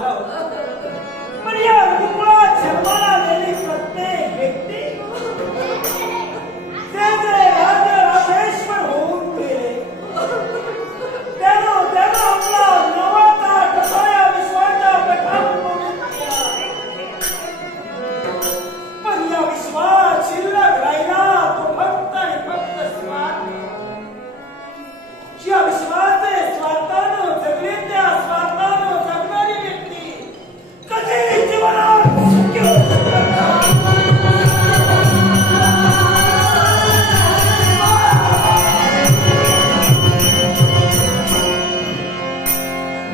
पण या रुग्णात जन्माला आलेली प्रत्येक व्यक्ती त्याचे राजेश्वर होऊन गेले. त्यानं आपला नवाचा कसाया विश्वाचा पठाण म्हणून केला. पण या विश्वात शिल्लक राहिला तो फक्त आणि फक्त स्वार्थ. या विश्वाचे स्वार्थानं जगले त्या स्वार्थानं जगणारी व्यक्ती कधी जीवनात सुखी होऊ शकत नाही.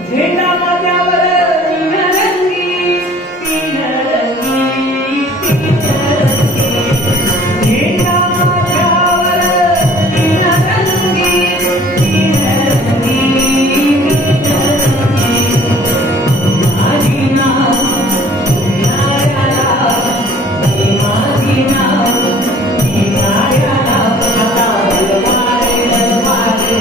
झेंडा माथ्यावर तीनरंगी, तीनरंगी, तीनरंगी. झेंडा माथ्यावर तीनरंगी, तीनरंगी, तीनरंगी. माझी नाव किनाऱ्याला, माझी नाव किनाऱ्याला. आता वारे वारे वारे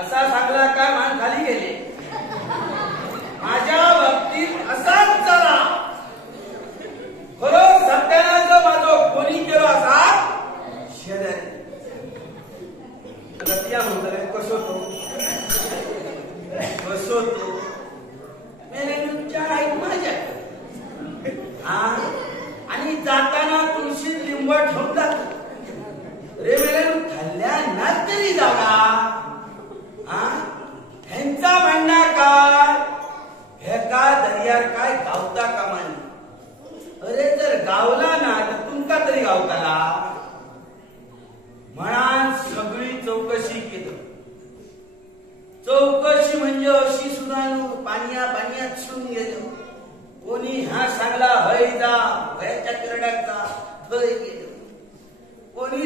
असा सांगला का मान खाली गेले. माझ्या बाबतीत असाच झाला. खरं सत्यानाचं माझं कोणी केलं असा शेजारी रतिया म्हणतोय कसोतो मेलेच्या आई माझ्या हा. आणि जाताना तुळशीत लिंब ठेवून जातो. रे मेले खाल्ल्या ना तरी जागा ह्यांचा म्हणणं काय हे का दर्यार काय गावता कामानी. अरे जर गावला ना तर तुमका तरी गावताला म्हणा. सगळी चौकशी केली. चौकशी म्हणजे अशी सुद्धा पाण्यात शिवून गेलो. कोणी ह्या सांगला हय जा वयाच्या किरड्याचा थय गेलो. कोणी